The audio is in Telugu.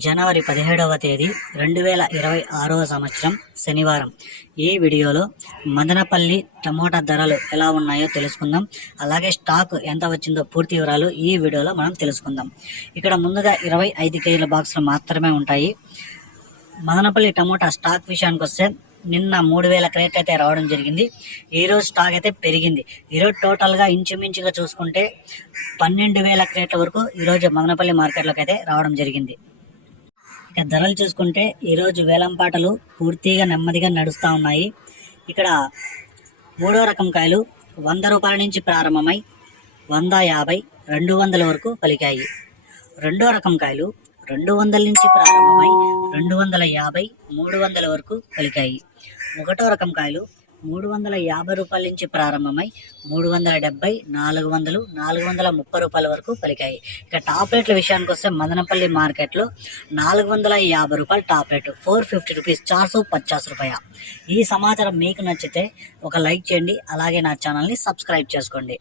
జనవరి పదిహేడవ తేదీ రెండు వేల ఇరవై ఆరవ సంవత్సరం శనివారం. ఈ వీడియోలో మదనపల్లి టమోటా ధరలు ఎలా ఉన్నాయో తెలుసుకుందాం. అలాగే స్టాక్ ఎంత వచ్చిందో పూర్తి వివరాలు ఈ వీడియోలో మనం తెలుసుకుందాం. ఇక్కడ ముందుగా ఇరవై ఐదు కేజీల బాక్సులు మాత్రమే ఉంటాయి. మదనపల్లి టమోటా స్టాక్ విషయానికి వస్తే నిన్న మూడు వేల క్రేట్ అయితే రావడం జరిగింది. ఈరోజు స్టాక్ అయితే పెరిగింది. ఈరోజు టోటల్గా ఇంచుమించుగా చూసుకుంటే పన్నెండు వేల క్రేట్ల వరకు ఈరోజు మదనపల్లి మార్కెట్లోకి అయితే రావడం జరిగింది. ఇక ధరలు చూసుకుంటే ఈరోజు వేలంపాటలు పూర్తిగా నెమ్మదిగా నడుస్తూ ఉన్నాయి. ఇక్కడ మూడో రకం కాయలు వంద రూపాయల నుంచి ప్రారంభమై వంద యాభై రెండు వందల వరకు పలికాయి. రెండో రకం కాయలు రెండు వందల నుంచి ప్రారంభమై రెండు వందల యాభై మూడు వందల వరకు పలికాయి. ఒకటో రకం కాయలు మూడు వందల యాభై రూపాయల నుంచి ప్రారంభమై మూడు వందల డెబ్బై నాలుగు వందలు నాలుగు వందల ముప్పై రూపాయల వరకు పలికాయి. ఇక టాప్ రేట్ల విషయానికి వస్తే మదనపల్లి మార్కెట్లో నాలుగు వందల యాభై రూపాయలు top rate four fifty rupees చార్ సో పచాస్ రూపాయ. ఈ సమాచారం మీకు నచ్చితే ఒక లైక్ చేయండి అలాగే నా ఛానల్ని సబ్స్క్రైబ్ చేసుకోండి.